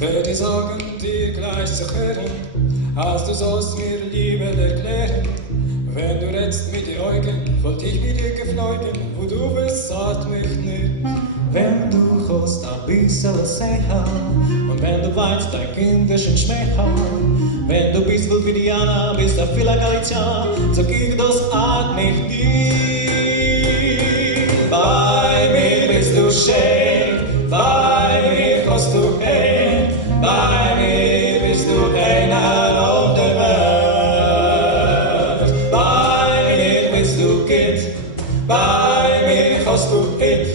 werde die Sorgen dir gleich zu hören, als du sollst mir Liebe erklären. Wenn du redst mit den Augen, wollt ich mit dir geflogen, wo du bist, sagt mich nicht. Wenn du kommst, ein bisschen sehen, und wenn du weinst, dein kindischen Schmäh, wenn du bist wohl wie Diana, bist du vielleicht Galizia, sag ich das an mich dir. Bei mir bist du schön, bei mir kommst du hin, bei mir bist du einer auf der Welt. Bei mir bist du Kind, bei mir kommst du hin,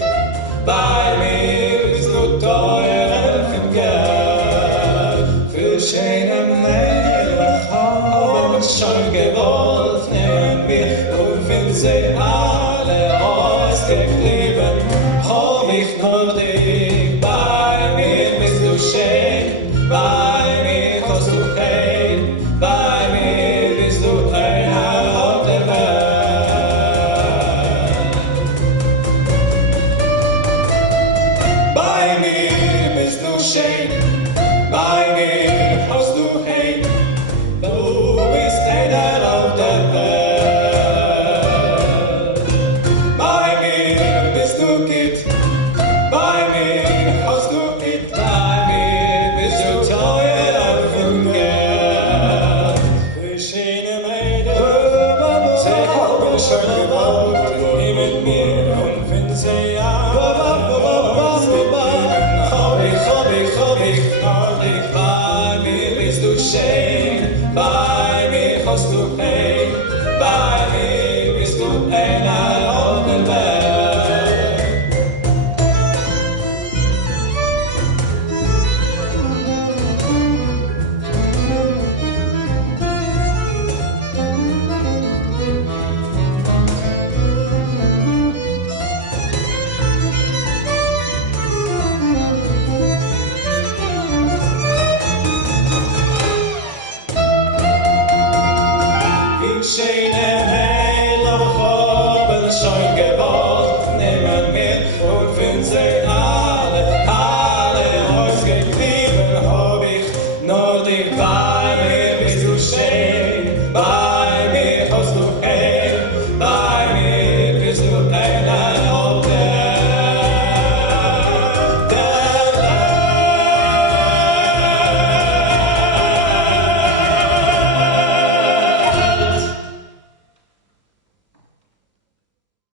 bei mir bist du teurer für Geld. Für schöne Mädchen haben schon gewollt, nehmen wir und finden sie alle ausgeklebt. Hol mich nur dich, bei mir bist du schön, bei mir kommst du hin, bei mir bist du einer auf der Welt. Bei mir bist du schön, bei mir kommst du hin, du bist einer auf der Welt. Bei mir bist du Kind, bei mir kommst du hin, bei mir bist du teuer für Geld. Für schöne Mädchen, sie haben schon gewollt, nehmen mir und finden sie an. Bei mir bist du schön, bei mir kommst du hin, bei mir bist du einer auf der Welt. Schöne Mädchen haben schon gewollt, nehmen wir und finden sie alle ausgeklebt. Hab ich nur dich, bei mir bist du schön, bei mir kommst du hin, bei mir bist du ein